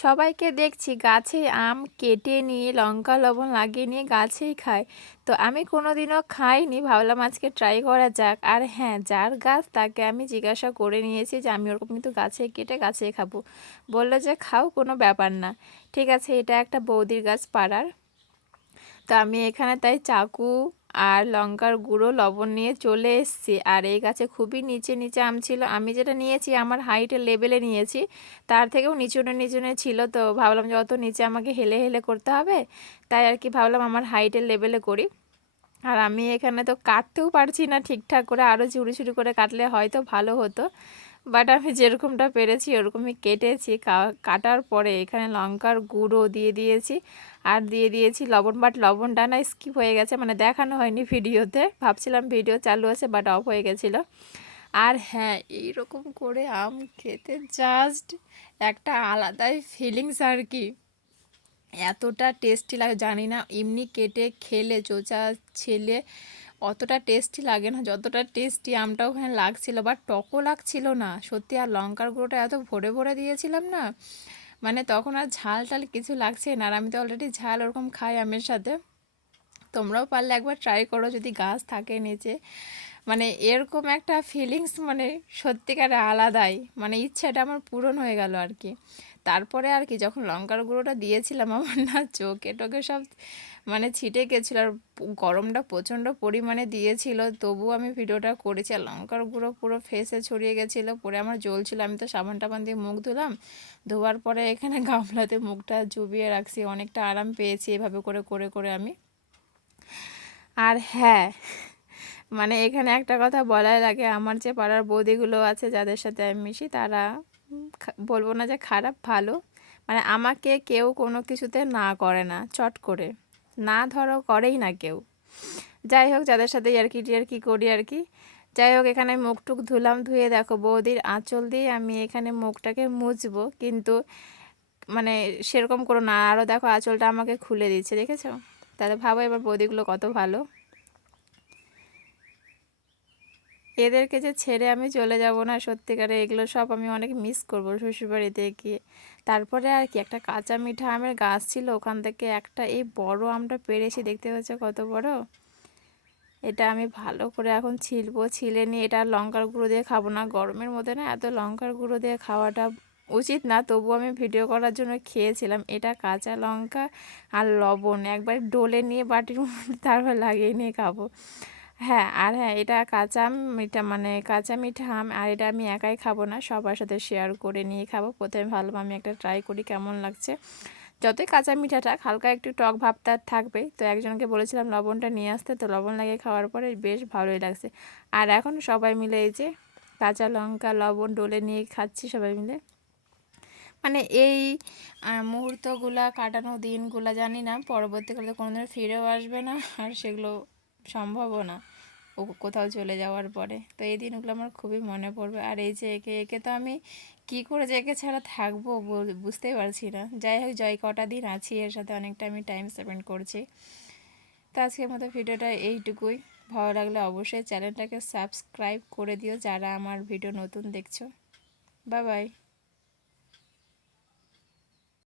সবাইকে দেখছি গাছে আম কেটে নিয়ে, লঙ্কা, লবণ লাগিয়ে নিয়ে গাছেই খায়। তো আমি কোনোদিনও খাইনি, ভাবলাম আজকে ট্রাই করা যাক। আর হ্যাঁ যার গাছ তাকে আমি জিজ্ঞাসা করে নিয়েছি যে আমি ওরকম কিন্তু গাছে কেটে গাছে খাব। বলল যে খাও, কোনো ব্যাপার না। ঠিক আছে, এটা একটা বৌদির গাছ পাড়ার। তো আমি এখানে তাই চাকু আর লঙ্কার গুঁড়ো, লবণ নিয়ে চলে এসেছি। আর এই গাছে খুবই নিচে নিচে আম ছিল। আমি যেটা নিয়েছি, আমার হাইটের লেভেলে নিয়েছি। তার থেকেও নিচুনে নিচুনে ছিল। তো ভাবলাম যে অত নিচে আমাকে হেলে হেলে করতে হবে। তাই আর কি ভাবলাম আমার হাইটের লেভেলে করি। আর আমি এখানে তো কাটতেও পারছি না ঠিকঠাক করে। আরও ঝুড়ি ঝুড়ি করে কাটলে হয়তো ভালো হতো। বাট আমি যেরকমটা পেরেছি, ওরকমই কেটেছি। কাটার পরে এখানে লঙ্কার গুঁড়ো দিয়ে দিয়েছি। আর দিয়ে দিয়েছি লবণ, বাট লবণটা না স্কিপ হয়ে গেছে মানে দেখানো হয়নি ভিডিওতে। ভাবছিলাম ভিডিও চালু আছে, বাট অফ হয়ে গেছিল। আর হ্যাঁ এইরকম করে আম খেতে জাস্ট একটা আলাদাই ফিলিংস আর কি। এতটা টেস্টি লাগে, জানি না, এমনি কেটে খেলে, চোচা ছেলে অতটা টেস্টি লাগে না, যতটা টেস্টি আমটা ওখানে লাগছিল বাট টকও লাগছিল না। সত্যি আর লঙ্কার গুঁড়োটা এত ভরে ভরে দিয়েছিলাম না মানে তখন আর ঝাল টাল কিছু লাগছে না। আর আমি তো অলরেডি ঝাল ওরকম খাই আমের সাথে। তোমরাও পারলে একবার ট্রাই করো যদি গাছ থাকে নিচে। মানে এরকম একটা ফিলিংস মানে সত্যিকারে আলাদাই মানে ইচ্ছাটা আমার পূরণ হয়ে গেল আর কি। তারপরে আর কি যখন লঙ্কার গুঁড়োটা দিয়েছিলাম, আমার না চোখে টোকে সব মানে ছিটে গেছিল আর গরমটা প্রচণ্ড পরিমাণে দিয়েছিল। তবু আমি ভিডিওটা করেছি আর লঙ্কার গুঁড়ো পুরো ফেসে ছড়িয়ে গেছিল, পরে আমার জ্বলছিল। আমি তো সাবান টাবান দিয়ে মুখ ধুলাম, ধোয়ার পরে এখানে গামলাতে মুখটা চুবিয়ে রাখছি, অনেকটা আরাম পেয়েছি এভাবে করে করে করে আমি। আর হ্যাঁ মানে এখানে একটা কথা বলার লাগে, আমার যে পাড়ার বৌদিগুলো আছে যাদের সাথে আমি মিশি, তারা বলব না যে খারাপ, ভালো। মানে আমাকে কেউ কোনো কিছুতে না করে না, চট করে। না ধরো করেই না কেউ। যাই হোক, যাদের সাথে আর কি আর কি করি আর কি। যাই হোক, এখানে মুখটুক ধুলাম, ধুয়ে দেখো বৌদির আঁচল দিয়ে আমি এখানে মুখটাকে মুছবো। কিন্তু মানে সেরকম করো না। আরও দেখো আঁচলটা আমাকে খুলে দিচ্ছে, দেখেছ? তাহলে ভাবো এবার বৌদিগুলো কত ভালো। এদেরকে যে ছেড়ে আমি চলে যাব না সত্যিকারে, এগুলো সব আমি অনেক মিস করব শ্বশুরবাড়িতে গিয়ে। তারপরে আর কি একটা কাঁচা মিঠা আমের গাছ ছিল, ওখান থেকে একটা এই বড় আমটা পেরেছি, দেখতে পাচ্ছ কত বড়। এটা আমি ভালো করে এখন ছিলবো, ছিলে নিয়ে এটা লঙ্কার গুঁড়ো দিয়ে খাব না, গরমের মধ্যে না এত লঙ্কার গুঁড়ো দিয়ে খাওয়াটা উচিত না, তবু আমি ভিডিও করার জন্য খেয়েছিলাম। এটা কাঁচা লঙ্কা আর লবণ, একবার ডোলে নিয়ে বাটির তারপর লাগিয়ে নিয়ে খাব। হ্যাঁ আর হ্যাঁ এটা কাঁচা মিঠা মানে কাঁচা মিঠা আম আর এটা আমি একাই খাব না, সবার সাথে শেয়ার করে নিয়ে খাব। প্রথমে ভালো আমি একটা ট্রাই করি কেমন লাগছে। যতই কাঁচা মিঠাটা হালকা একটু টক ভাবটা থাকবে। তো একজনকে বলেছিলাম, লবণটা নিয়ে আসতে, তো লবণ লাগিয়ে খাওয়ার পরে বেশ ভালোই লাগছে। আর এখন সবাই মিলে এই যে কাঁচা লঙ্কা, লবণ ডলে নিয়ে খাচ্ছি সবাই মিলে। মানে এই মুহূর্তগুলা কাটানো দিনগুলা জানি না, পরবর্তীকালে কোনোদিন ফিরেও আসবে না, আর সেগুলো সম্ভবও না। ও কোথাও চলে যাওয়ার পরে। তো এই দিনগুলো আমার খুবই মনে পড়বে। আর এই যে একে একে তো আমি কি করে যে একে ছাড়া থাকব বুঝতেই পারছি না। যাই হোক জয় কটা দিন আছি, এর সাথে অনেকটা আমি টাইম স্পেন্ড করছি। তো আজকের মতো ভিডিওটা এইটুকুই। ভালো লাগলে অবশ্যই চ্যানেলটাকে সাবস্ক্রাইব করে দিও যারা আমার ভিডিও নতুন দেখছ। বাই